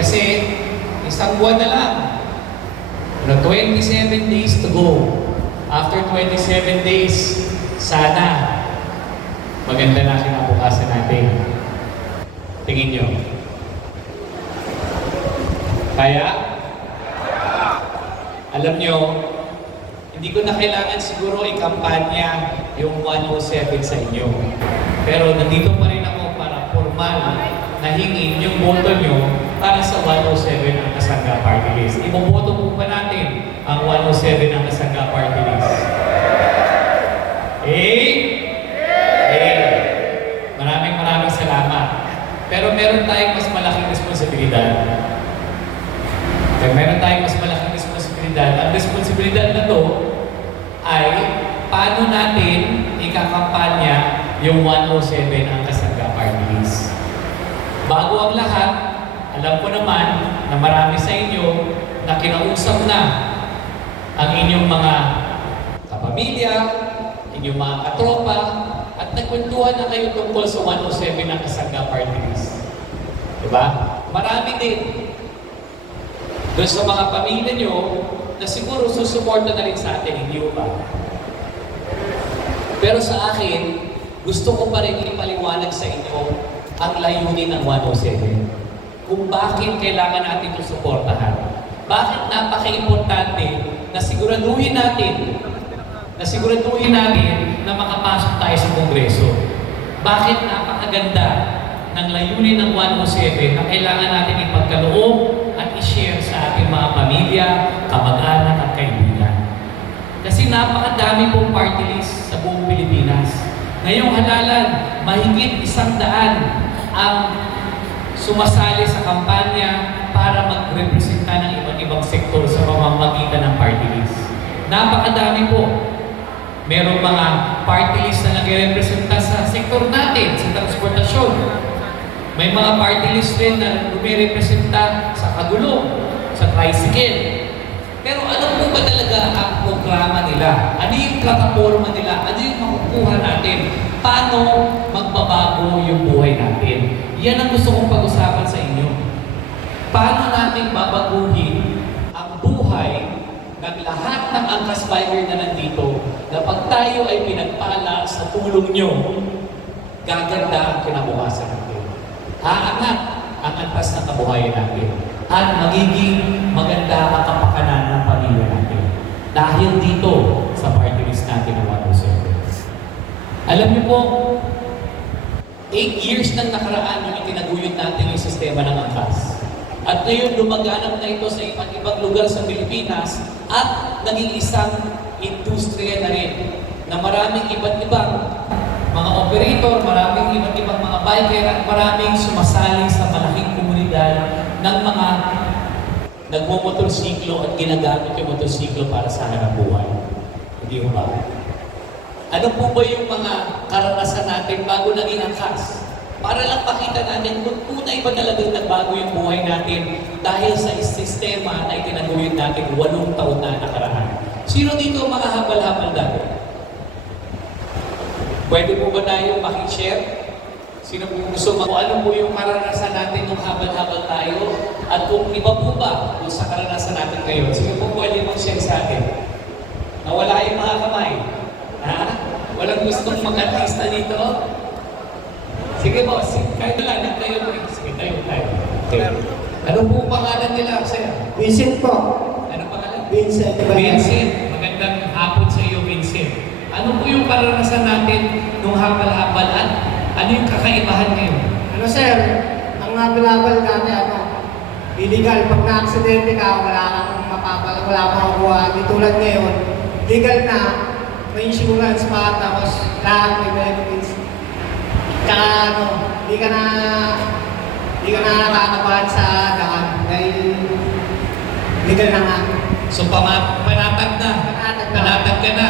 Kasi isang buwan na lang. 27 days to go. After 27 days, sana maganda na kinabukasan natin. Tingin nyo. Kaya? Alam nyo, hindi ko na kailangan siguro ikampanya yung 107 sa inyo. Pero nandito pa rin ako para formal na hingin yung boto nyo para sa 107 ang Kasangga Party List. Iboboto po pa natin ang 107 ang Kasangga Party List. Maraming salamat. Pero meron tayong mas malaking responsibilidad. Ang responsibilidad na to ay paano natin ikakampanya yung 107 ang Kasangga Party List. Bago ang lahat, alam ko naman na marami sa inyo na kinausap na ang inyong mga kapamilya, inyong mga katropa, at nagkwentuhan na kayo tungkol sa 107 ng Kasangga Party List. Diba? Marami din doon sa mga pamilya nyo na siguro susuporta na rin sa atin, hindi ba? Pero sa akin, gusto ko pa rin ipaliwanag sa inyo ang layunin ng 107. Kung bakit kailangan natin ito suportahan. Bakit napaka-importante na siguraduhin natin na makapasok tayo sa Kongreso. Bakit napakaganda ng layunin ng 107 na kailangan natin ipagkaloob at i-share sa ating mga pamilya, kamag-anak at kaibigan. Kasi napakadami pong party list sa buong Pilipinas. Ngayong halalan, mahigit 100 ang sumasali sa kampanya para magrepresenta ng iba't ibang sektor sa pamamagitan ng party list. Napakadami po. Merong mga party list na nagrepresenta sa sektor natin, sa transportasyon. May mga party list rin na rumirepresenta sa kagulong, sa tricycle. Pero ano po ba talaga ang programa nila? Ano yung plataforma nila? Ano yung makukuha natin? Paano magbabago yung buhay natin? Yan ang gusto kong pag-usapan sa inyo. Paano natin babaguhin ang buhay ng lahat ng angkas biker na nandito na pag tayo ay pinagpala sa tulong nyo, gaganda ang kinabukasan natin. Aangat ang antas ng kabuhayan natin. At magiging maganda ang kapakanan ng pamilya natin. Dahil dito sa party list natin ng 107. Alam niyo po, 8 years nang nakaraan nung itinaguyod natin yung sistema ng angkas. At ngayon, lumaganap na ito sa iba't ibang lugar sa Pilipinas at naging isang industriya na rin na maraming iba't ibang mga operator, maraming iba't ibang mga biker at maraming sumasali sa malaking komunidad ng mga nagmomotorsiklo at ginagamit yung motorsiklo para sa hanap buhay. Hindi mo ba? Ano po ba yung mga karanasan natin bago naging angkas? Para lang pakita natin kung tunay ba talagang nagbago yung buhay natin dahil sa sistema na itinaguyod natin 8 taon na nakaraan. Sino dito makahabal-habal dati? Pwede po ba tayo makishare? Sino po gusto kung ano po yung karanasan natin nung habal-habal tayo? At kung iba po ba kung sa karanasan natin ngayon? Sino po pwede mag-share sa atin? Nawala yung mga kamay. Ha? Walang gustong mag-artista dito? Sige boss, kahit wala, nagtayo po. Sige, tayo. Okay. Ano po pangalan nila, sir? Vincent po. Ano pangalan? Vincent. Vincent. Magandang hapon sa iyo, Vincent. Ano po yung karanasan natin nung habal-habal at ano yung kakaibahan ngayon? Ano sir, ang nabalabal dati illegal. Pag na-aksidente ka, wala kang mapapala, wala kang makukuha. Di tulad ngayon, legal na, may insurance pa, tapos lahat may benefits. Tsaka hindi ka na nakakabahan sa daan dahil legal na nga. So panatag ka na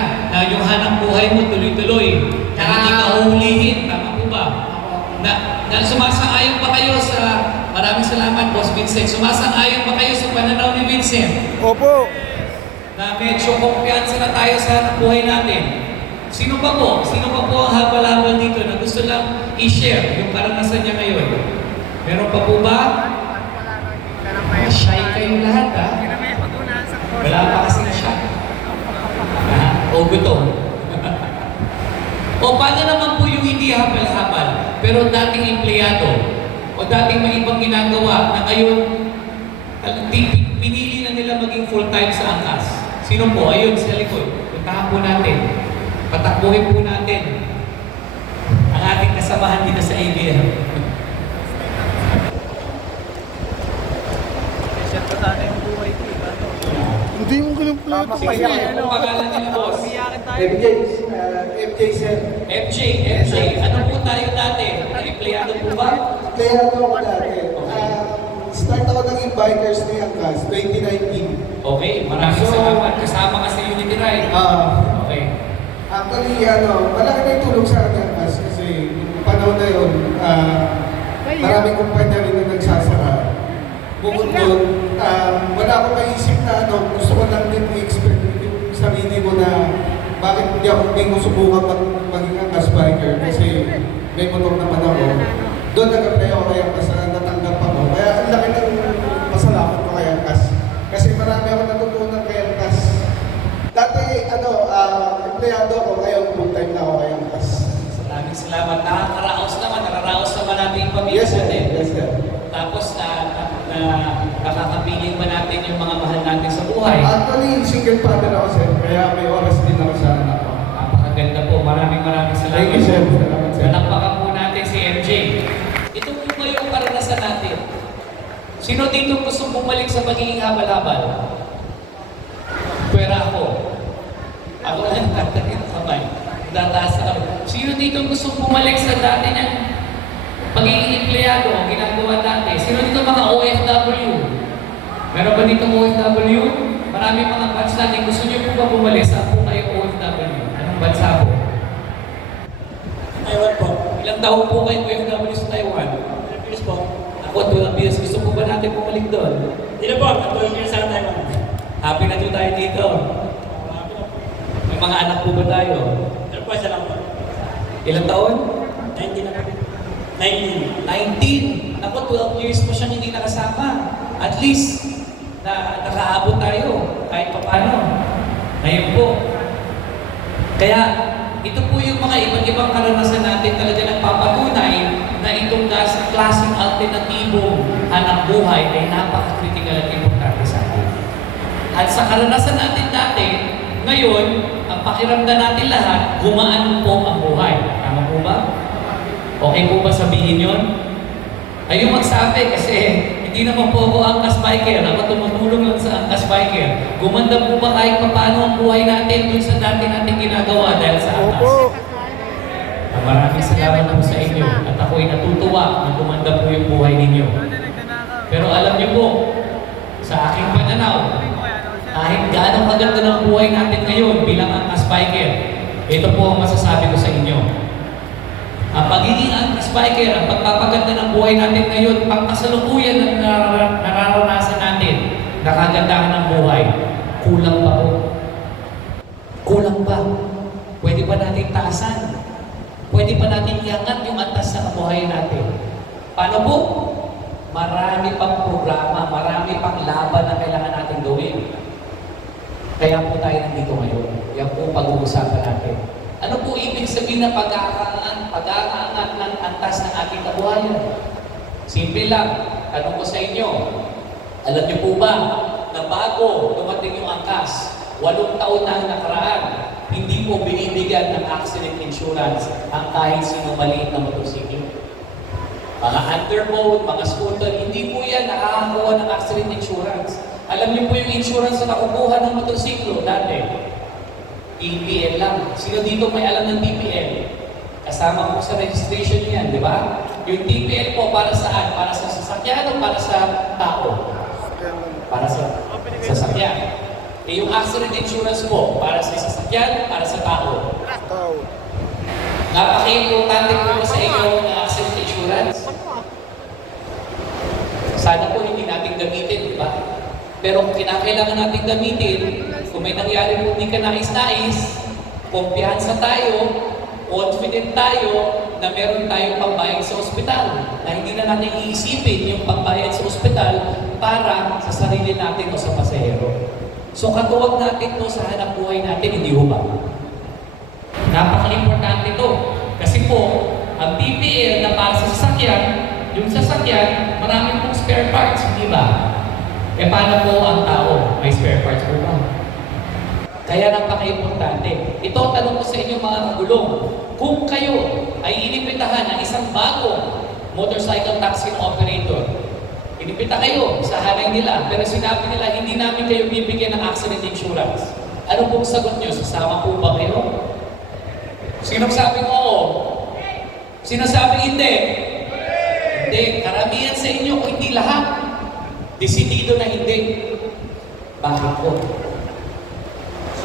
yung hanap buhay mo tuloy-tuloy. Na hindi ka huhulihin, tama po ba? Na sumasang-ayon pa kayo sa, maraming salamat Boss Vincent, sumasang-ayon pa kayo sa pananaw ni Vincent? Opo. Na medyo kumpiyansa na tayo sa hanap buhay natin. Sino pa po? Sino pa po ang habal-habal dito na gusto lang i-share yung karanasan niya ngayon? Meron pa po ba? Paano naman po yung hindi habal-habal, pero dating empleyado o dating may ibang ginagawa na ngayon pinili na nila maging full-time sa angkas? Sino po? Ayun, sa likod. Puntahan po natin. Patakbuhin po natin ang ating kasamahan dito sa ABM. Hindi mo ganun plato. Sige, ano ang pangalan niyo, boss? MJ, MJ sir. MJ. Ano po tayo dati? Empleyado po ba? Kaya ako dati. Start ako naging bikers ni Angkas, 2019. Okay, maraming So, salamat. Kasama ka sa Unity Ride. Okay. Actually, malaki na yung tulong sa akin Angkas kasi yung panahon na yun, maraming kumpanya rin na nagsasara. Bukod doon, wala akong maisip na gusto ko lang din i-expect yung sarili mo na bakit hindi ko subukan maging Angkas biker kasi may motor naman ako. Doon nag-apply ako kay Angkas na natanggap ako. Kaya ang laki ng pasalamat ko kay Angkas. Kasi marami ako natutunan kay Angkas. Dati, empleyado ako, ngayon full-time na ako kay Angkas. Maraming salamat. Nakakaraos naman natin yung pamilya Yes, sir. natin. Yes, sir. Tapos nakakapiling pa natin yung mga mahal natin sa buhay. Actually, single father ako, sir. Kaya may oras din ako sa anak ko. Napakaganda po. Maraming salamat. Thank you, sir. Salamat, sir. Palakpakan po natin si MJ. Ito po ba yung karanasan natin? Sino dito gusto bumalik sa pagiging habal-habal? Pwera ako. Ako lang tatakin kamay. Dataas ako. Sino dito gusto bumalik sa dati niya? Pagiging empleyado, ang ginagawa dati. Sino dito mga OFW? Meron ba dito OFW? Marami mga batch natin. Gusto niyo po ba bumalik? Saan po kayo OFW? Anong bansa po? Taiwan po. Ilang taon po kayo OFW sa Taiwan? Philippines po. Ako, 12 years. Gusto po ba natin bumalik doon? Hindi na po, natuloy niyo sa Taiwan. Happy na po tayo dito. Happy na po. May mga anak po ba tayo? Pero po, isa lang po. Ilang taon? 19 na po. 19. 19. Ako, 12 years po siyang hindi nakasama. At least, nakaabot tayo kahit pa paano. Ngayon po. Kaya, ito po yung mga iba't ibang karanasan natin talaga nagpapatunay na itong klaseng alternatibong hanap buhay ay napaka-critical at importante sa atin. At sa karanasan natin dati, ngayon, ang pakiramdam natin lahat, gumaan po ang buhay. Tama po ba? Okay po ba sabihin yun? Ayun magsabi kasi hindi naman po ako angkas biker. Ako tumutulong lang sa angkas biker. Gumanda po ba kahit paano ang buhay natin dun sa dati natin ginagawa dahil sa angkas? Opo. Maraming salamat po sa inyo at ako'y natutuwa na gumanda po yung buhay ninyo. Pero alam niyo po, sa aking pananaw, kahit gaano kaganda ng buhay natin ngayon bilang angkas biker, ito po ang masasabi ko sa inyo. Ang pagiging angkas biker, ang pagpapaganda ng buhay natin ngayon, pagkasalukuyan na nararanasan natin, nakagandahan ng buhay, kulang pa po. Kulang pa. Pwede pa natin taasan. Pwede pa natin iangat yung antas sa kabuhayan natin. Paano po? Marami pang programa, marami pang laban na kailangan natin gawin. Kaya po tayo nandito ngayon. Yan po pag-uusapan natin. Ano po ibig sabihin na pag-aangat ng antas ng ating kabuhayan? Simple lang. Tanong ko sa inyo, alam niyo po ba na bago dumating yung angkas, 8 taon na ang nakaraan, hindi po binibigyan ng accident insurance ang kahit sino maliit na motorsiklo. Mga undermode, mga scooter, hindi po yan nakakakuha ng accident insurance. Alam niyo po yung insurance na nakukuha ng motorsiklo dati? TPL lang. Sino dito may alam ng TPL? Kasama po sa registration yan, di ba? Yung TPL po para saan? Para sa sasakyan o para sa tao? Para sa sasakyan. Eh, yung accident insurance po, para sa sasakyan, para sa tao. Napaka-importante po sa inyo ng accident insurance. Sana po hindi natin gamitin, di ba? Pero kung kinakailangan natin gamitin, kung may nangyari po hindi ka nais-nais, kumpiyansa tayo, confident tayo na meron tayong pambayad sa ospital. Na hindi na natin iisipin yung pambayad sa ospital para sa sarili natin o sa pasahero. So katuwag natin to sa hanap buhay natin, hindi ho ba? Napaka-importante to. Kasi po, ang TPL na para sa sasakyan, yung sasakyan, marami pong spare parts, hindi ba? E paano po ang tao? May spare parts po ba? Kaya napaka-importante. Ito, tanong ko sa inyo mga kagulong. Kung kayo ay inipitahan ng isang bagong motorcycle taxi operator, inipita kayo sa hanay nila, pero sinabi nila, hindi namin kayo bibigyan ng accident insurance. Ano pong sagot nyo? Sasama po ba kayo? Sino sabing oo? Sino sabing hindi? Hindi. Karamihan sa inyo, kung hindi lahat, desidido na hindi. Bakit po?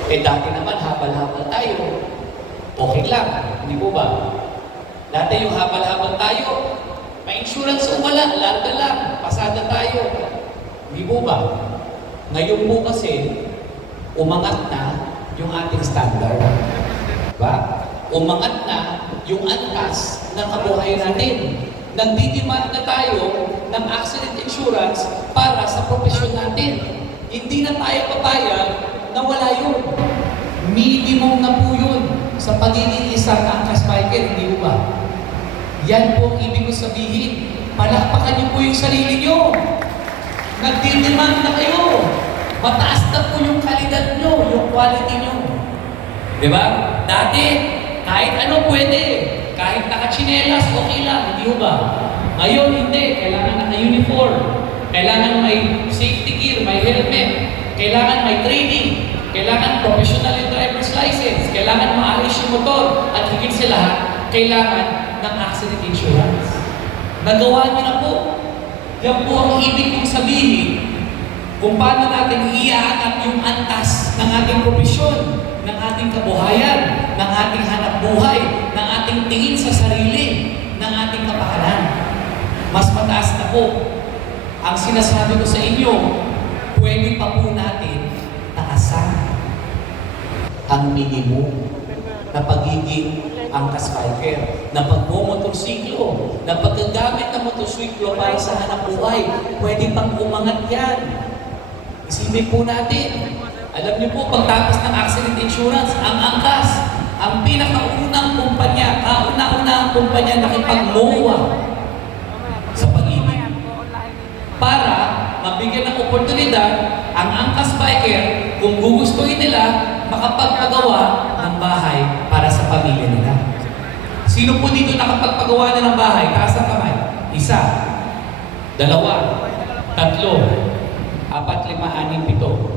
Eh dati naman, habal-habal tayo. Okay lang, hindi po ba? Dati yung habal-habal tayo, may insurance o wala, larga lang, pasada tayo. Hindi po ba? Ngayon po kasi, umangat na yung ating standard. Diba? Umangat na yung antas ng kabuhay natin. Nagdidemand na tayo ng accident insurance para sa profesyon natin. Hindi na tayo papayag na wala yun. Minimum na po yun sa pagiging isang angkas biker, hindi po ba? Yan po ang ibig ko sabihin. Palakpakan niyo po yung sarili niyo. Nagdidemand na kayo. Mataas na po yung kalidad niyo, yung quality niyo. Di ba? Dati, kahit ano pwede. Kahit naka-chinelas, okay lang, hindi ba? Ngayon, hindi. Kailangan naka-uniform. Kailangan may safety gear, may helmet. Kailangan may training. Kailangan professional yung driver's license. Kailangan maayos yung motor. At higit sa lahat, kailangan ng accident insurance. Nagawa niyo na po. Yan po ang ibig kong sabihin kung paano natin iaangat yung antas ng ating profesyon, ng ating kabuhayan, ng ating hanap buhay, ng ating tingin sa sarili, ng ating kapakanan. Mas mataas na po. Ang sinasabi ko sa inyo, pwede pa po natin taasan ang minimum na pagiging angkas biker, na pagmumotorsiklo, na paggagamit ng motorsiklo para sa hanap buhay, pwede pang umangat yan. Isipin po natin, alam niyo po, pagtapos ng accident insurance, ang angkas, ang pinakaunang kumpanya, kauna-unang kumpanya nakipag-MOA sa pag-ibig. Para mabigyan ng oportunidad ang angkas biker, kung gugustuhin nila, makapagpagawa ng bahay para sa pamilya nila. Sino po dito nakapagpagawa na ng bahay? Taas ang kamay. 1, 2, 3, 4, 5, 6, 7, 8,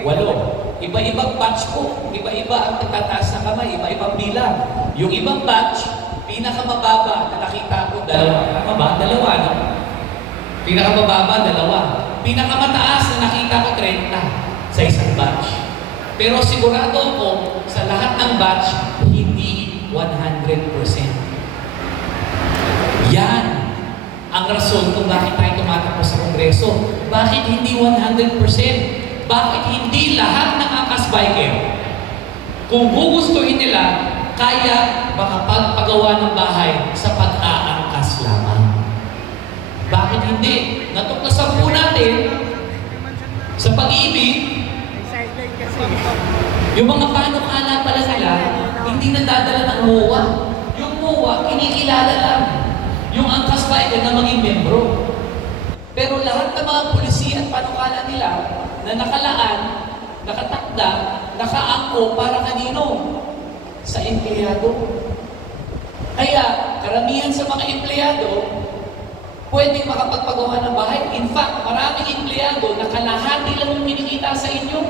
8. Iba-ibang batch po. Iba-iba ang nagtataas ng kamay. Iba-ibang bilang. Yung ibang batch, pinakamababa na nakita ko, 2. Tama ba? 2, no? Pinakamababa, 2. Pinakamataas na nakita ko, 30 sa isang batch. Pero sigurado ako, sa lahat ng batch, hindi 100%. Yan ang rason kung bakit tayo tumatakbo sa Kongreso. Bakit hindi 100%? Bakit hindi lahat ng angkas biker, kung gugustuhin nila, kaya makapagpagawa ng bahay sa pag-aangkas lamang? Bakit hindi? Natuklasan po natin sa pag-ibig, yung mga panukala pala nila, hindi nadadala ng MOA. Yung MOA, kinikilala lang yung angkas biker na maging membro. Pero lahat ng mga pulisiya at panukala nila na nakalaan, nakatakda, nakaangko para kanino? Sa empleyado. Kaya, karamihan sa mga empleyado, pwedeng makapagpagawa ng bahay. In fact, maraming empleyado na kalahati lang yung kinikita sa inyo,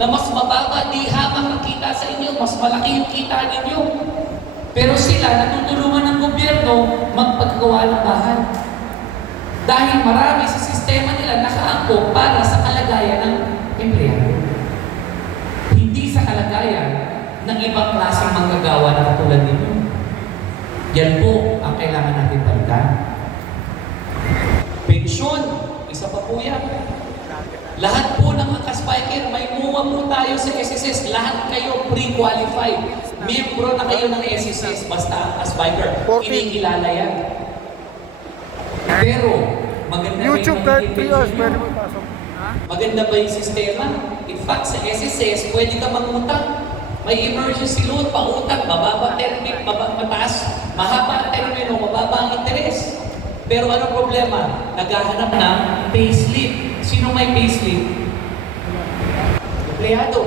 na mas mababa di hamang ang kita sa inyo, mas malaki yung kita ninyo. Pero sila, natutulungan ng gobyerno magpaggawa ng bahay. Dahil marami sa sistema nila nakaangko para sa kalagayan ng empleyado. Hindi sa kalagayan ng ibang klaseng manggagawa na katulad ninyo. Yan po ang kailangan natin palitan. Pensyon, isa pa po yan. Lahat po ng angkas biker, may MOA po tayo sa SSS. Lahat kayo pre-qualified. Membro na kayo ng SSS, basta angkas biker. Kinikilala yan. Pero, maganda YouTube ba kahit 3 hours, pwede mo pasok. Maganda ba yung sistema? In fact, sa SSS, pwede ka mangutang. May emergency loan, pautang, mababa termino, mataas, mahaba ang termino, mababa ang interes. Pero ano problema? Naghahanap ng payslip. Sino may payslip? Empleyado.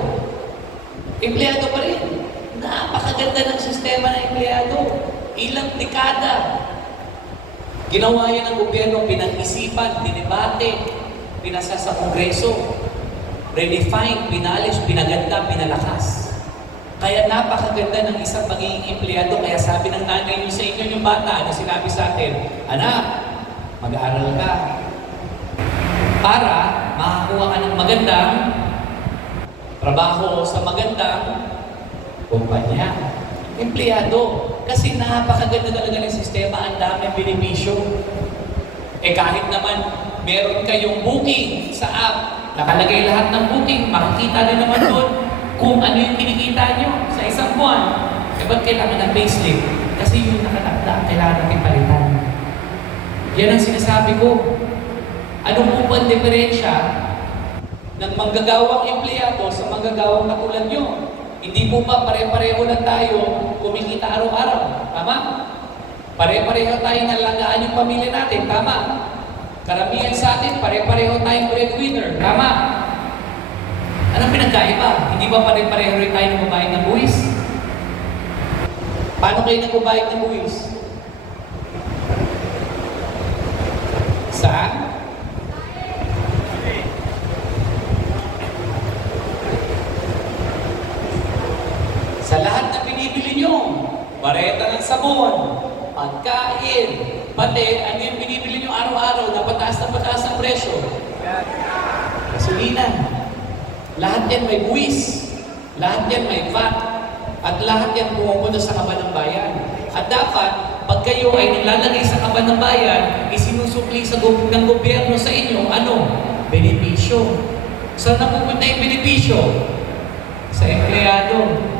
Empleyado pa rin. Napakaganda ng sistema ng empleyado. Ilang dekada. Ginawa yan ng gobyerno, pinag-isipan, dinebate, pinasa sa Kongreso, redefine, pinalis, pinaganda, pinalakas. Kaya napakaganda ng isang magiging empleyado. Kaya sabi ng nanay niyo sa inyo, yung bata na sinabi sa atin, anak, mag-aaral ka para makakuha ka ng magandang trabaho sa magandang kumpanya. Empleyado. Kasi napakaganda talaga ng sistema, ang daming benepisyo. Kahit naman meron kayong booking sa app, nakalagay lahat ng booking, makikita rin naman doon kung ano yung kinikita nyo sa isang buwan. Ba't kailangan ng payslip? Kasi yung nakatakda, kailangan natin palitan. Yan ang sinasabi ko. Ano po ba ang diferensya ng manggagawang empleyado sa manggagawang katulad nyo? Hindi po ba pare-pareho lang tayo kumikita araw-araw? Tama? Pare-pareho tayo nalagaan yung pamilya natin. Tama? Karamihan sa atin, pare-pareho tayong breadwinner. Tama? Anong pinagkaiba? Hindi ba pare-pareho rin tayo nagbabayad ng buwis? Paano kayo nagbabayad ng buwis? Saan? Sa lahat na binibili nyo, bareta ng sabon, pagkain, pati ano yung binibili nyo araw-araw na pataas ang presyo. Gasolina. Lahat yan may buwis, lahat yan may VAT, at lahat yan pumupunta sa kaban ng bayan. At dapat, pag kayo ay nilalagay sa kaban ng bayan, isinusukli ng gobyerno sa inyo, ano? Benepisyo. Saan napupunta yung benepisyo? Sa empleyado.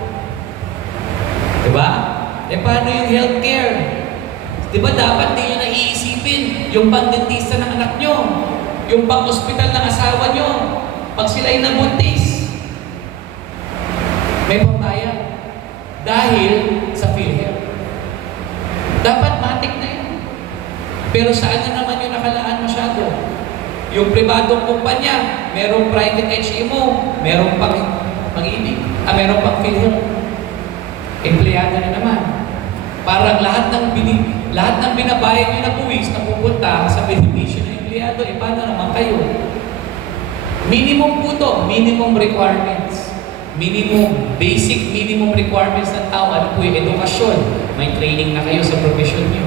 Diba? Paano yung healthcare? Diba dapat di nyo naiisipin yung pang-dentista ng anak nyo, yung pang-hospital ng asawa nyo, pag sila'y nabuntis, may pambayad dahil sa PhilHealth. Dapat matik na yun. Pero saan na naman yung nakalaan masyado? Yung pribadong kumpanya, merong private HMO, merong pag-ibig, merong pang PhilHealth. Empleyado na naman. Parang lahat ng binabayad nyo na buwis na pupunta sa benepisyo ng empleyado, paano naman kayo? Minimum po to, minimum requirements. Basic minimum requirements ng tao. Ano po yung edukasyon? May training na kayo sa profession nyo.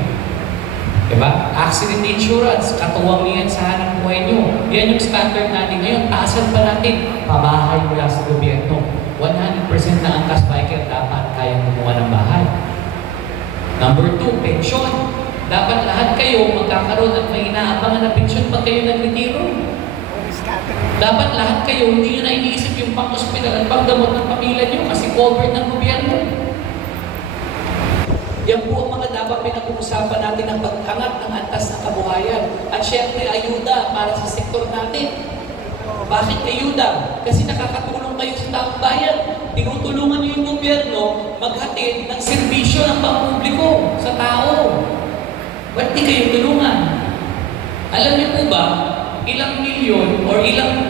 Diba? Accident insurance, katuwang niyan sa hanap buhay nyo. Yan yung standard natin ngayon. Taasan pa natin, pabahay mula sa gobyerno. 100% na ang cash biker dapat kayang kumuha ng bahay. Number 2, pensyon. Dapat lahat kayo magkakaroon at may inaabangan na pensyon pag kayo nag-retiro. Dapat lahat kayo, hindi nyo na iniisip yung pang-hospital at panggamot ng pamilya nyo kasi covered ng gobyerno. Yan po ang mga dapat pinag-uusapan natin ng pag-angat ng antas ng kabuhayan. At syempre, ayuda para sa sektor natin. Bakit ayuda? Kasi nakakatulong kayo sa taong bayan. Tinutulungan nyo yung gobyerno maghatid ng serbisyo ng pampubliko sa tao. Ba't di kayo tulungan? Alam niyo po ba, ilang milyon or ilang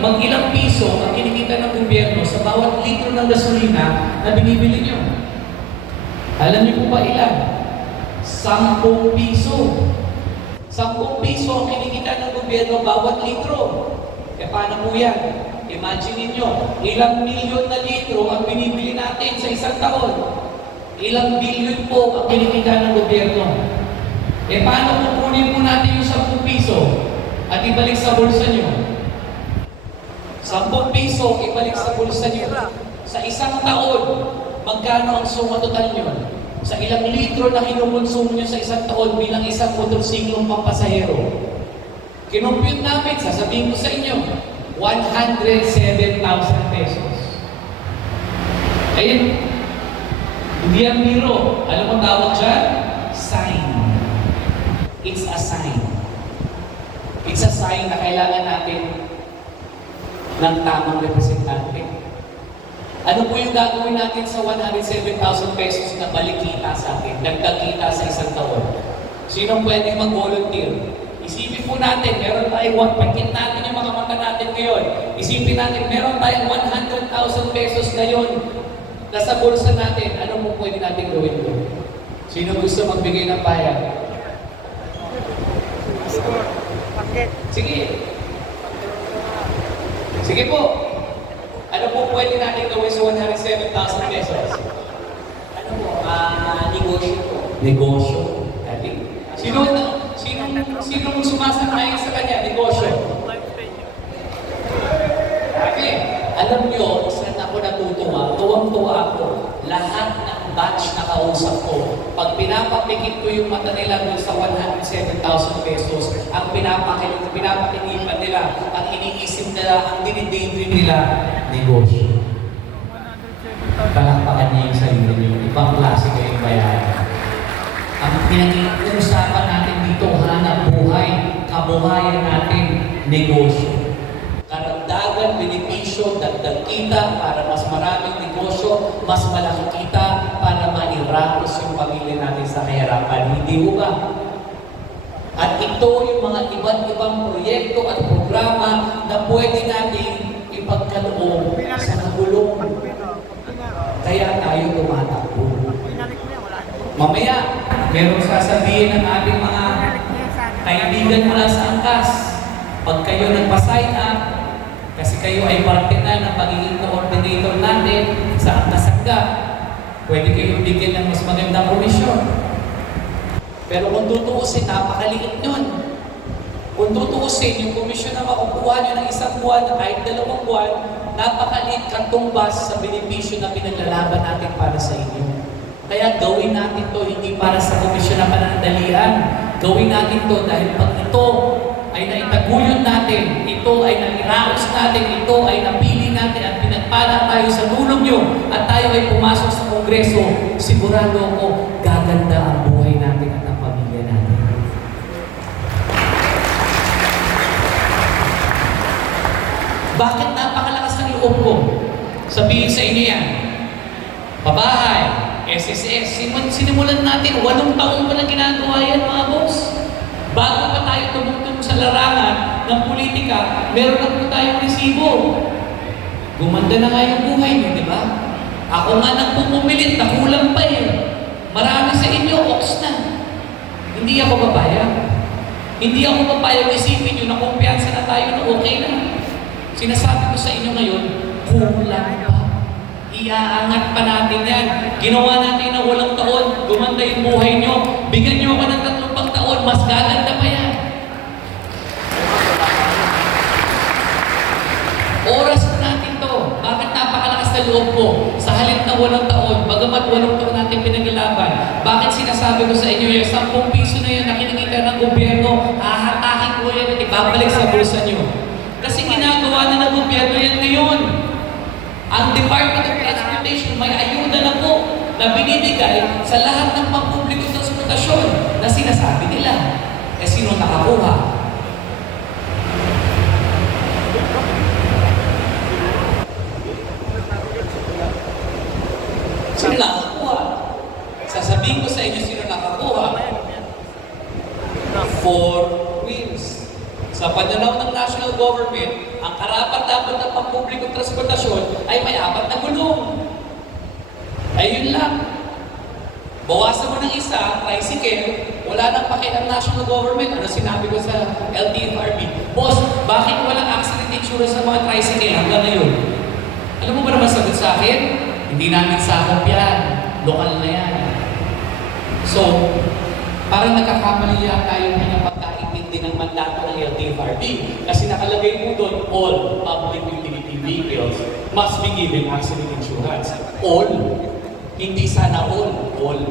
piso ang kinikita ng gobyerno sa bawat litro ng gasolina na binibili nyo? Alam niyo po ba ilan? 10 piso. 10 piso ang kinikita ng gobyerno bawat litro. Paano po yan? Imagine ninyo, ilang milyon na litro ang binibili natin sa isang taon. Ilang bilyon po ang kinikita ng gobyerno. Paano kukunin po natin yung 10 piso at ibalik sa bulsa nyo? 10 piso ibalik sa bulsa nyo. Sa isang taon, magkano ang suma total nyo? Sa ilang litro na kinukonsumo nyo sa isang taon bilang isang motorsiklong pampasahero? Kinumpute namin, sasabihin ko sa inyo, 107,000 pesos. Ayun, hindi ang biro. Alam mo tawag dyan? Sign. It's a sign. It's a sign na kailangan natin ng tamang representante. Ano po yung gagawin natin sa 107,000 pesos na balikita sa atin, nagkakita sa isang taon? Sino pwede mag-volunteer? Isipin po natin, meron tayong, pagkit natin yung mga mata natin ngayon, isipin natin, meron tayong 100,000 pesos ngayon nasa bulsa natin. Ano po pwede natin gawin doon? Sino gusto magbigay ng payag? Sige. Sige po. Ano po pwede natin gawin sa 107,000 pesos? Ano po, negosyo po. Negosyo. Sino sumasang-ayon sa kanya? Negosyo. Okay. Alam nyo, saan ako natutuwa? Tuwang-tuwa ako. Lahat ng batch na kausap ko, pag pinapapikit ko yung mata nila doon sa 107,000 pesos, ang pinapakinipan nila, ang iniisip nila, ang dinidaydream nila, negosyo. Palakpakan niya yung sarili niyo. Ibang klase kayong bayaran. Ang pinag-uusapan natin dito, hanap buhay, kabuhayan natin, negosyo. Karagdagan, benepisyo, dagdag kita para mas maraming negosyo, mas malaki kita para mairaos yung pamilya natin sa kahirapan. Hindi ho ba? At ito yung mga iba't ibang proyekto at programa na pwede natin ipagkaloob sa nagulong. Kaya tayo tumatakbo. Mamaya, merong sasabihin ng ating mga kaibigan mula sa angkas. Pag kayo nagpa-sign up, kasi kayo ay parte na ng pagiging coordinator natin sa angkas-angga, pwede kayong bigyan ng mas magandang komisyon. Pero kung tutuusin, napakaliit nun. Kung tutuusin, yung komisyon na makukuha nyo ng isang buwan na kahit 2 buwan, napakaliit katumbas sa benepisyo na pinaglalaban natin para sa inyo. Kaya gawin natin to hindi para sa komisyon na panandalian. Gawin natin to dahil pag ito ay naitaguyod natin, ito ay nairaos natin, ito ay napili natin at pinagpala tayo sa tulong nyo at tayo ay pumasok sa Kongreso, sigurado ako gaganda ang buhay natin at ang pamilya natin. Bakit napakalakas ng loob ko? Sabihin sa inyo yan. Pabahay, SSS, sinimulan natin, 8 taon pa na ginagawa yan mga boss. Bago pa tayo tumutong sa larangan ng politika, meron na po tayong resibo. Gumanda na nga yung buhay niyo, di ba? Ako nga nagpupumilit, nakulang pa eh. Marami sa inyo, ox na. Hindi ako papayag. Hindi ako papayag, isipin nyo na kumpiyansa na tayo na okay na. Sinasabi ko sa inyo ngayon, kulang pa. Iaangat pa natin yan. Ginawa natin na 8 taon, gumanda yung buhay nyo. Bigyan nyo ako ng 3 pang taon, mas gaganda pa yan. Oras na natin to. Bakit napakalakas na loob ko? Sa halip na 8 taon, bagamat 8 taon natin pinaglalaban, bakit sinasabi ko sa inyo yung 10 piso na yun na kinikita ng gobyerno, hahatakin ko yan at ibabalik sa bulsa nyo. Kasi ginagawa na ng gobyerno yan ngayon. Ang Department of Transportation may ayuda na po na binibigay sa lahat ng pampublikong transportasyon na sinasabi nila. Eh sino nakakuha? Sino nakakuha? Sasabihin ko sa inyo sino nakakuha. 4 wheels. Sa pananaw ng national government, ang karapat-dapat ng pampublikong transportasyon ay may 4 na gulong. Ayun lang. Bawasan mo ng isa, tricycle, wala nang pakialam national government. Ano sinabi ko sa LTFRB? Boss, bakit walang accident insurance sa mga tricycle hanggang ngayon? Alam mo ba naman sagot sa akin? Hindi namin sakop yan. Lokal na yan. So, parang nagkakamali yata yung pinapagkaintindi ng mandato ng LTFRB. Kasi nakalagay po doon, all public utility vehicles must be given accident insurance. All. Hindi sana all. All.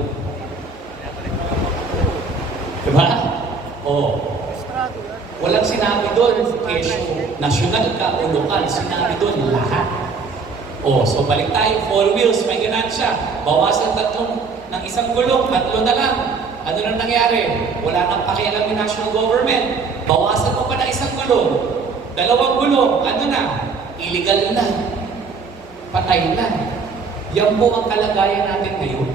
Diba? Oh. Walang sinabi doon, kesyo, national ka o lokal, sinabi doon lahat. Oh, so balik tayo, 4 wheels, may ganansya. Bawasan 3 ng isang gulong, 3 na lang. Ano nang nangyari? Wala nang pakialam ng national government. Bawasan mo pa na isang gulong. 2 gulong, ano na? Illegal na. patay na. Yan po ang kalagayan natin ngayon.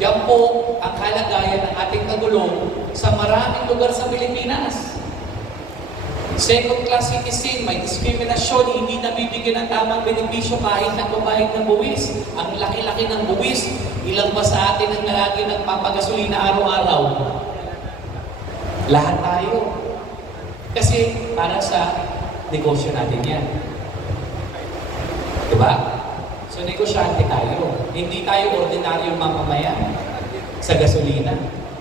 Yan po ang kalagayan ng ating kagulong sa maraming lugar sa Pilipinas. Second-class citizen, may diskriminasyon, hindi nabibigyan ng tamang benepisyo kahit nagbabayad ng buwis. Ang laki-laki ng buwis, ilang ba sa atin ang lagi nagpapagasolina araw-araw? Lahat tayo. Kasi para sa negosyo natin yan. Diba? So negosyante tayo. Hindi tayo ordinaryong mamamayan sa gasolina.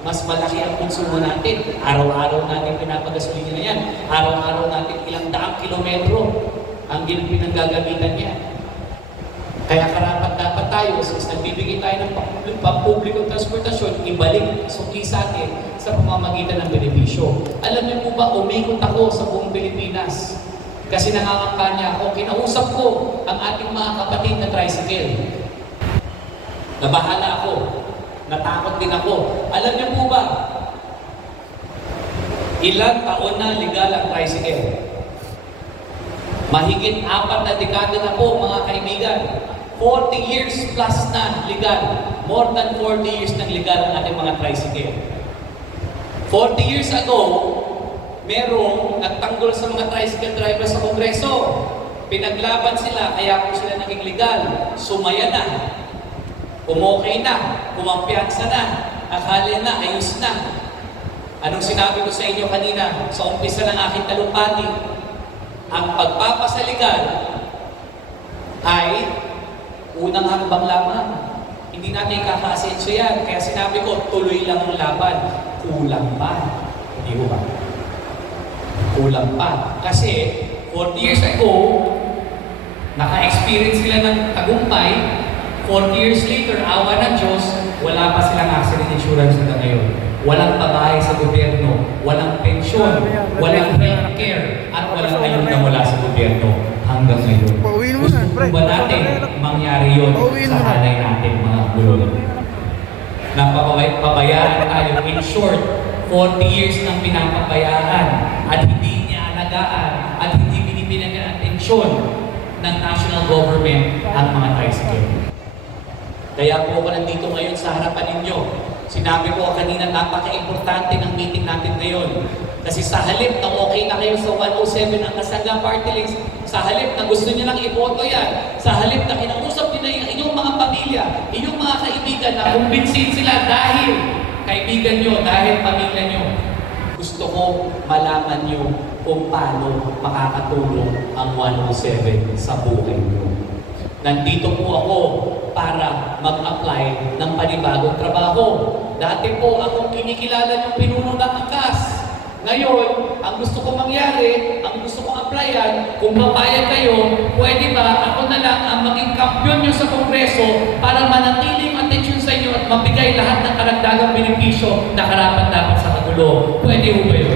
Mas malaki ang konsumo natin. Araw-araw natin pinapagasolina na yan. Araw-araw natin ilang daang kilometro ang pinanggagamitan niya. Kaya karapat dapat tayo, since nagbibigay tayo ng pampublikong transportasyon, ibalik suki sa atin sa pamamagitan ng benepisyo. Alam niyo po ba, umikot ako sa buong Pilipinas. Kasi nangangakampanya ako, kinausap ko ang ating mga kapatid na tricycle. Nabahala ako. Natakot din ako. Alam niyo po ba, ilang taon na legal ang tricycle? Mahigit 4 na dekada na po, mga kaibigan. 40 years plus na legal. More than 40 years na legal ang ating mga tricycle. 40 years ago, merong nagtanggol sa mga tricycle drivers sa Kongreso. Pinaglaban sila, kaya po sila naging legal. Sumaya na. Umokay na. Kumampiyansa na. Akala na, ayos na. Anong sinabi ko sa inyo kanina sa umpisa ng aking talumpati? Ang pagpapasaligan ay unang hakbang lamang. Hindi natin kakaasenso yan. Kaya sinabi ko, tuloy lang ang laban. Kulang pa. Hindi mo ba? Kulang pa. Kasi 40 years ago, naka-experience sila ng tagumpay. 40 years later, awa ng Diyos, wala pa silang accident insurance hanggang ngayon. Walang pabahay sa gobyerno, walang pensyon, walang healthcare, at walang ayuda mula sa gobyerno hanggang ngayon. Pauwiin mo Gusto na, pre. ba natin mangyari yun Pauwiin sa mo na. hanay natin, mga gulong? Napabayaan tayo. In short, 40 years nang pinapabayaan at hindi niya alagaan at hindi binibigyan ng atensyon ng national government ang mga tricycle. Kaya po ako nandito ngayon sa harapan ninyo. Sinabi ko kanina, napaka-importante ng meeting natin ngayon. Kasi sa halip na okay na kayo sa 107 ang Kasangga Party List, sa halip na gusto niyo lang iboto yan, sa halip na kinausap niyo na yung inyong mga pamilya, inyong mga kaibigan na kumbinsin sila dahil kaibigan niyo, dahil pamilya niyo, gusto ko malaman niyo kung paano makakatulong ang 107 sa buhay niyo. Nandito po ako para mag-apply ng panibagong trabaho. Dati po akong kinikilala ng pinuno ng angkas. Ngayon, ang gusto ko mangyari, ang gusto kong applyan, kung papayag kayo, pwede ba ako na lang ang maging kampiyon nyo sa Kongreso para manatiling atensyon sa inyo at mabigay lahat ng karagdagang benepisyo na karapat-dapat sa kagulo. Pwede ho ba yun?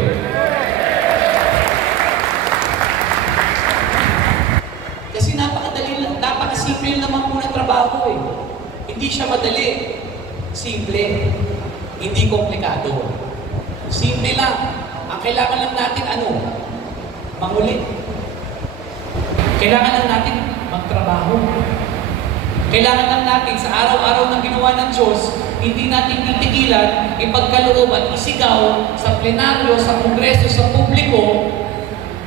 Kasi napakadali lang, napakasimple naman po ng trabaho eh. Hindi siya madali. Simple. Hindi komplikado. Simple lang. Ang kailangan lang natin ano? Mangulit. Kailangan lang natin magtrabaho. Kailangan lang natin sa araw-araw na ginawa ng Diyos, hindi natin titigilan, ipagkaloob at isigaw sa plenaryo, sa kongreso, sa publiko,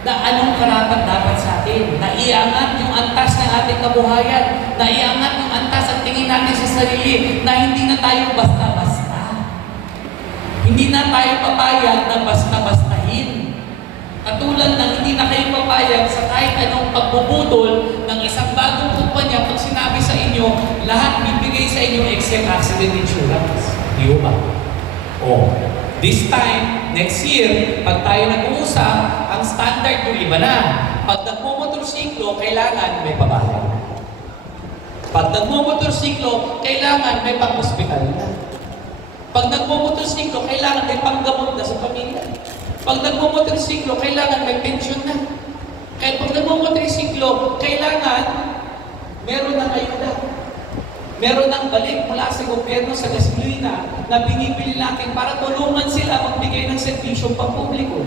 na anong karapat dapat sa atin. Naiangat yung antas ng ating kabuhayan. Naiangat yung antas at tingin natin sa sarili na hindi na tayo basta-basta. Hindi na tayo papayag na basta-bastahin. Katulad ng hindi na kayo papayag sa kahit anong pagbubudol ng isang bagong kumpanya pag sinabi sa inyo, lahat bibigay sa inyo except accident insurance. Di ba? Oh. This time, next year, pag tayo nag-uusap, ang standard yung iba na. Pag nagmumotorsiklo, kailangan may pabahay. Pag nagmumotorsiklo, kailangan may pang-hospital na. Pag nagmumotorsiklo, kailangan may panggamot na sa pamilya. Pag nagmumotorsiklo, kailangan may pension na. Kaya pag nagmumotorsiklo, kailangan meron ng ayuda. Meron ng balik mula sa gobyerno sa gasolina na binibili natin para tulungan sila magbigay ng serbisyong pampubliko.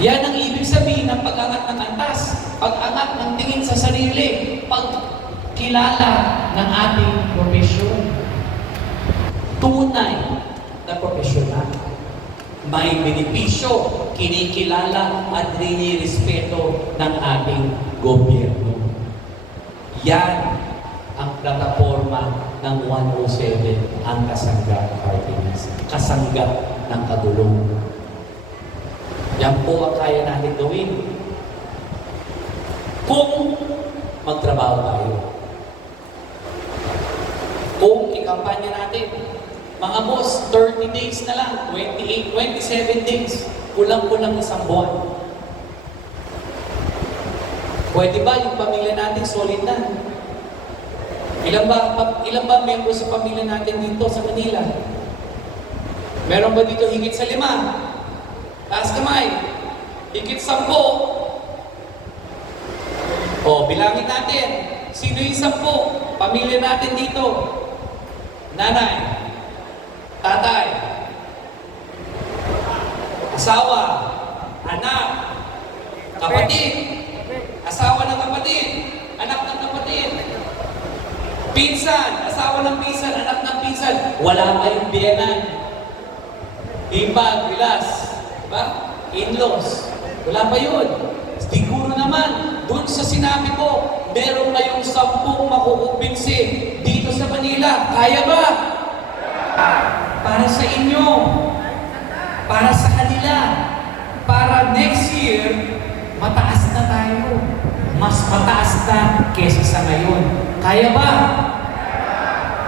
Yan ang ibig sabihin ng pag-angat ng antas, pag-angat ng tingin sa sarili, pagkilala ng ating profesyon. Tunay na profesional. May benepisyo, kinikilala at rinirespeto ng ating gobyerno. Yan ang plataforma ng 107, ang Kasangga Party List. Kasangga ng kagulong. Yan po ang kaya natin gawin. Kung magtrabaho tayo. Kung ikampanya natin. Mga boss, 30 days na lang, 28, 27 days. Kulang-kulang isang buwan. Pwede ba yung pamilya natin solid na? Ilan ba membro sa pamilya natin dito sa Manila? Meron ba dito higit sa 5? Taas kamay. Higit 10. O, bilangin natin. Sino yung 10? Pamilya natin dito. Nanay. Tatay. Asawa. Anak. Kapatid. Asawa ng kapatid. Anak ng kapatid. Pinsan. Asawa ng pinsan. Anak ng pinsan. Wala kayong biyenan. Ibag, bilas. Diba? In-laws. Wala pa yun. Siguro naman, dun sa sinabi ko, meron kayong 10 makukumbinsi dito sa Manila. Kaya ba? Para sa inyo. Para sa kanila. Para next year, mataas na tayo. Mas mataas na kesa sa ngayon. Kaya ba?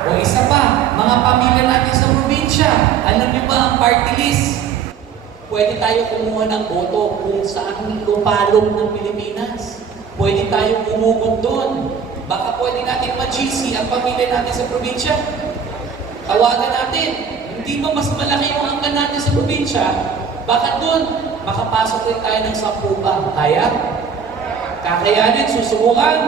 O isa pa, mga pamilya natin sa probinsya, alam niyo ba ang party list? Pwede tayo kumuha ng boto kung saan lupalong ng Pilipinas. Pwede tayo umugod doon. Baka pwede natin ma-GC ang pamilya natin sa probinsya. Tawagan natin. Hindi ba mas malaki yung angkan natin sa probinsya? Baka doon, makapasok rin tayo ng 10 pa. Kaya? Kakayanin, susubukan?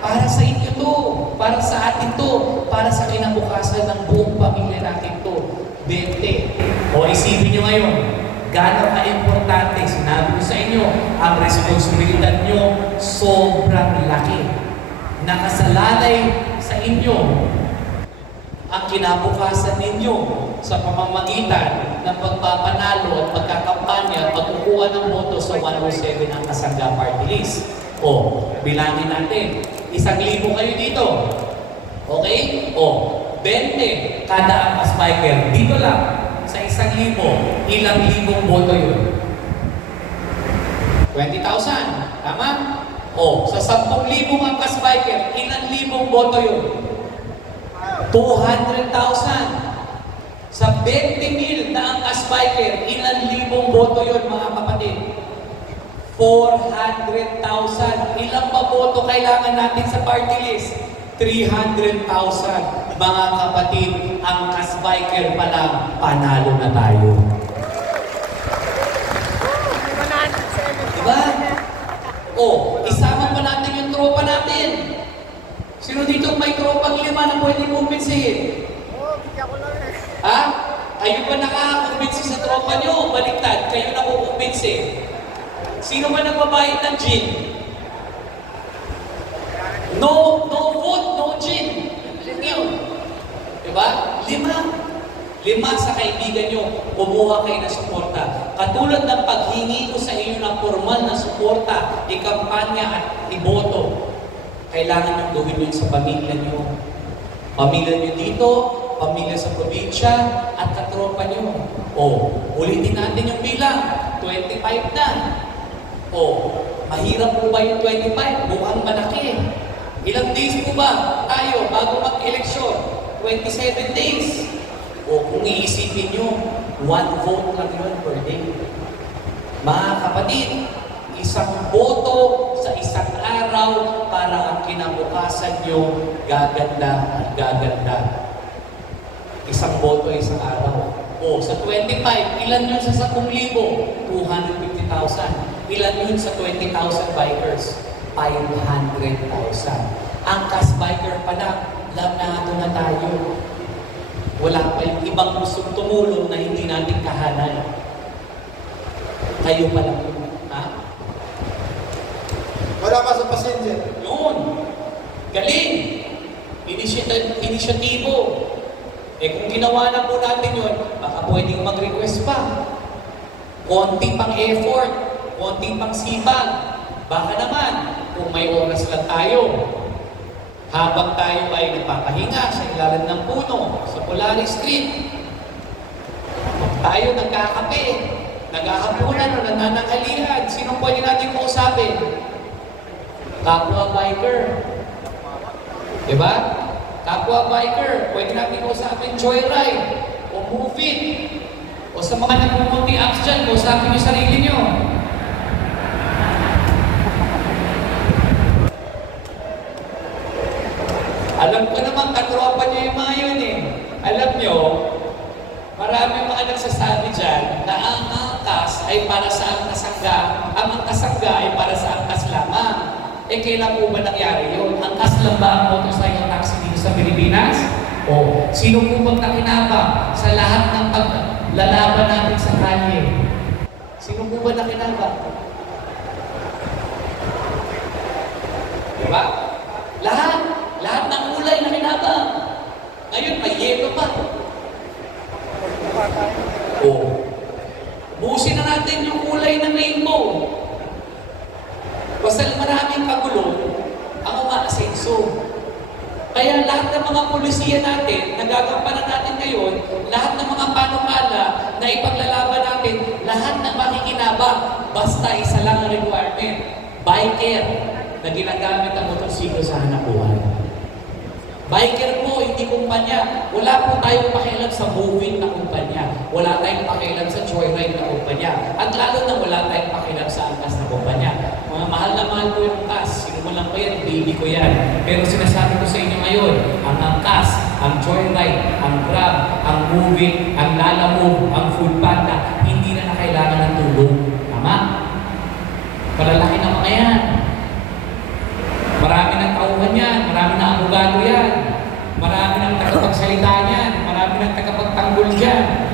Para sa inyo to. Para sa atin to. Para sa kinabukasan ng buong pamilya natin to. 20. O isipin nyo ngayon, gano'n ka-importante, sinabi ko sa inyo, ang responsibilidad nyo sobrang laki. Nakasalalay sa inyo ang kinabukasan ninyo sa pamamagitan ng pagpapanalo at pagkakampanya at pagkukuha ng boto sa 107 ng Kasangga Party List. O, bilangin natin, 1,000 kayo dito. Okay? O, 20 kada ang spiker. Dito lang, sa 1,000, ilang libong boto yun? 20,000. Tama? O, sa 10,000 ang ka-spiker, ilang libong boto yun? 200,000. Sa 20,000 na ang ka-spiker, ilang libong boto yun, mga kapatid? 400,000. Ilang pa boto kailangan natin sa party list? 300,000. Mga kapatid, ang ka-spiker pa lang, panalo na tayo. Diba? O, isama pa natin yung tropa natin. Sino dito may tropang 5 na pwede kumbinsihin? Ha? Kayo ba nakakakumbinsi sa tropa nyo? Baliktad, kayo na kukumbinsi. Sino ba nagbabayad ng gin? No vote, no gin. Diba? 5 sa kaibigan nyo, kumuha kayo ng suporta. Katulad ng paghingi ko sa inyo ng formal na suporta, ikampanya at iboto, kailangan nyo gawin yun sa pamilya nyo. Pamilya nyo dito, pamilya sa probinsya, at katropa nyo. O, ulitin natin yung bilang. 25 na. O, mahirap po ba yung 25? Mukhang malaki. Ilang days po ba tayo bago mag-eleksyon? 27 days. O kung iisipin nyo, 1 vote lang yun per day. Mga kapatid, 1 boto sa 1 araw para ang kinabukasan nyo gaganda at gaganda. 1 boto 1 araw. O sa 25, ilan yun sa 10,000? 250,000. Ilan yun sa 20,000 bikers? 500,000. Ang kas-biker pa lang, lamnato na tayo. Wala pa yung ibang gustong tumulong na hindi natin kahanay. Kayo pa lang. Wala pa sa passenger. Yun. Galing. Inisyatibo. Eh kung ginawa na po natin yun, baka pwedeng mag-request pa. Konti pang effort, konti pang sipag. Baka naman, kung may oras lang tayo, habang tayo ay nagpapahinga sa ilalim ng puno, sa Polaris Street, tayo nagkakape, naghahapunan o nanananghalian, sinong pwede natin kausapin? Kapwa biker. Diba? Kapwa biker, pwede natin kausapin joyride, o move it, o sa mga nagmumunti-apps dyan, kausapin yung sarili nyo. Alam ko naman, katropa niyo yung mga yun eh. Alam nyo, maraming mga nagsasabi dyan na ang angkas ay para sa angkasangga, ang angkasangga ay para sa angkas lamang. Eh, kailan po ba nangyari yun? Angkas lang ba ang motorcycle taxi dito sa Pilipinas? O, sino po bang nakinabang sa lahat ng paglalaban natin sa kalye? Sino po ba nakinabang? Diba? Lahat ng kulay na kinabang. Ngayon, may yelo pa. Buusin na natin yung kulay ng rainbow. Basta maraming kagulo ang umaasenso. Kaya lahat ng mga polisiya natin, nagagampanan natin ngayon, lahat ng mga panukala na ipaglalaban natin, lahat na makikinabang, basta isa lang ang requirement. Biker na ginagamit ang motorsiklo sa hanap buhay. Biker po, hindi kumpanya. Wala po tayong pakialam sa moving na kumpanya. Wala tayong pakialam sa joyride na kumpanya. At lalo na wala tayong pakialam sa angkas na kumpanya. Mga mahal na mahal ko yung angkas. Sino mo lang ko yan, baby ko yan. Pero sinasabi ko sa inyo ngayon, ang angkas, ang joyride, ang grab, ang moving, ang lalamove, ang food panda, hindi na kailangan ng tulong. Tama? Malalaki na mga yan. Marami ng tauhan yan, marami ng abogado yan, marami ng tagapagsalita yan, marami ng tagapagtanggol dyan.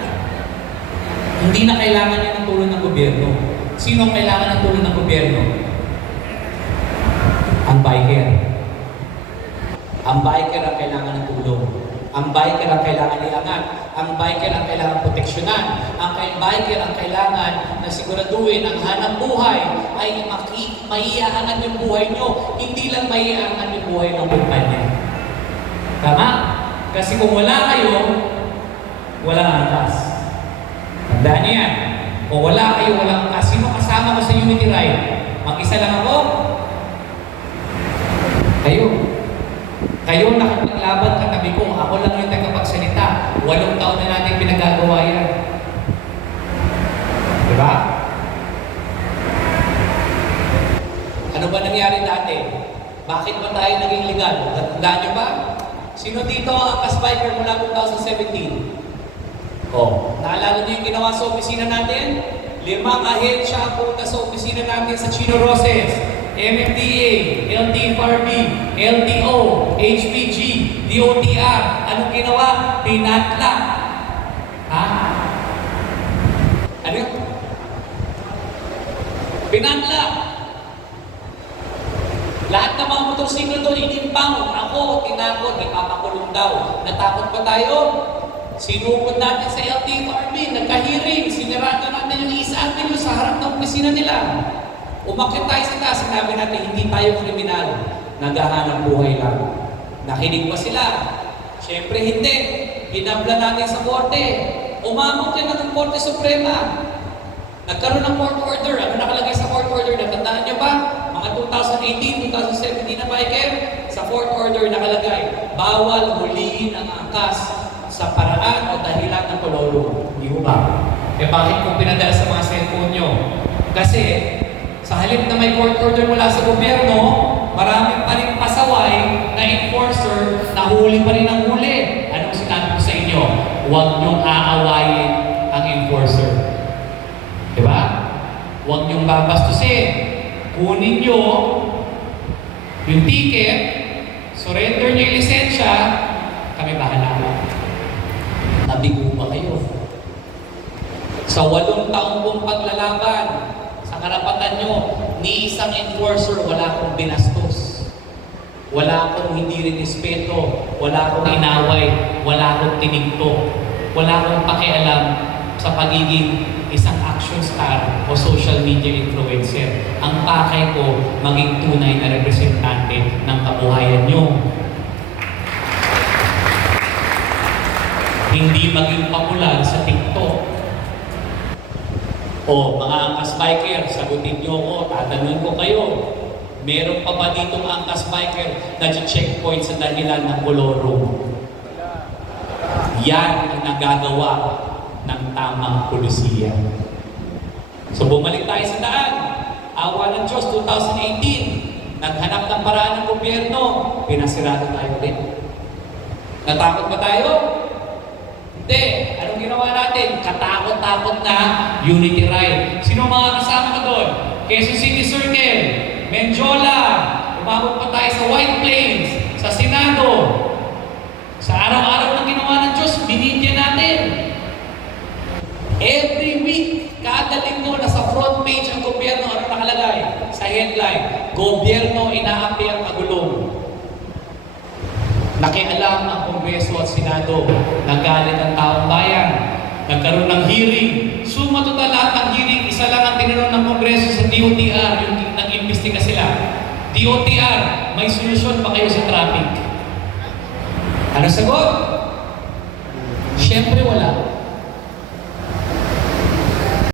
Hindi na kailangan yan ng tulong ng gobyerno. Sino ang kailangan ng tulong ng gobyerno? Ang biker. Ang biker ang kailangan ng tulong. Ang biker ang kailangan iangat. Ang biker ang kailangan proteksyonan. Ang biker ang kailangan na siguraduhin ang hanap buhay ay maiaangat yung buhay nyo. Hindi lang maiaangat yung buhay ng kumpanya. Tama? Kasi kung wala kayo, walang angkas. Tandaan niyo yan. Kung wala kayo, walang angkas. Sino kasama ko sa Unity Ride? Mag-isa lang ako? Kayo. Kayo nakapaglaban katabi ko, ako lang yung tagapagsalita. 8 taon na natin pinagagawa yan. Diba? Ano ba nangyari dati? Bakit ba tayo naging legal? Tandaan nyo ba? Sino dito ang angkas biker mula 2017? Naalala niyo yung ginawa sa opisina natin? 5 ahensya ang punta sa opisina natin sa Chino Roses. MMDA, LTFRB, LTO, HPG, DOTR. Anong ginawa? Pinatla. Ha? Ano yun? Pinatla. Lahat ng mga motorsiklo doon, inimbang. Ako, tinakot, ipapakulong daw. Natakot pa tayo? Sinupod natin sa LTFRB, nagka-hearing, sinirado natin yung isa atin sa harap ng opisina nila. Umakit tayo sa taas, sinabi natin, hindi tayo kriminal. Naghahanap buhay lang. Nakinig pa sila. Siyempre hindi. Hinabla natin sa korte. Umamot yan ng Korte Suprema. Nagkaroon ng court order. Ano nakalagay sa court order? Natandaan nyo ba? Mga 2018, 2017 na biker, sa court order nakalagay, bawal hulihin ang angkas sa paraan o dahilan ng kololo. Hindi mo ba? Eh bakit kung pinadala sa mga cellphone nyo? Kasi, sa halip na may court order mula sa gobyerno, maraming pa rin pasaway na enforcer na huli pa rin ang huli. Anong sinabi ko sa inyo? Huwag niyong aawayin ang enforcer. Diba? Huwag niyong babastusin. Kunin niyo yung ticket, surrender niyo yung lisensya, kami bahala. Nabigo ba kayo? Sa 8 taong pong paglalaban, karapatan nyo, ni isang enforcer, wala akong binastos. Wala akong hindi rin respeto, wala akong inaway, wala akong tinigto, wala akong pakialam sa pagiging isang action star o social media influencer. Ang pakay ko, maging tunay na representante ng kabuhayan nyo. Hindi maging popular sa TikTok. O mga angkas biker, sagutin nyo ko, tatanungin ko kayo. Meron pa ba ditong angkas biker na checkpoint sa dahilan ng koloro? Yan ang nagagawa ng tamang pulisiya. So bumalik tayo sa daan. Awa ng Diyos, 2018. Naghanap ng paraan ng gobyerno. Pinasirado tayo din. Natakot ba tayo? Hindi. Anong ginawa natin? Katakot-takot na unity ride. Sino mga kasama ko doon? Quezon City Circle, Menjola, umabot pa tayo sa White Plains, sa Senado. Sa araw-araw ng ginawa ng Diyos, binigyan natin. Every week, kada linggo, nasa front page ang gobyerno, ano nakalagay? Sa headline, gobyerno inaampi ang kagulong. Nakialam ang Kongreso at Senado, nagalit ang taong bayan, nagkaroon ng hearing. Suma total lahat ng hearing, isa lang ang tinanong ng Kongreso sa DOTR, yung nag-imbestiga sila. DOTR, may solusyon pa kayo sa traffic? Ano sagot? Siyempre wala.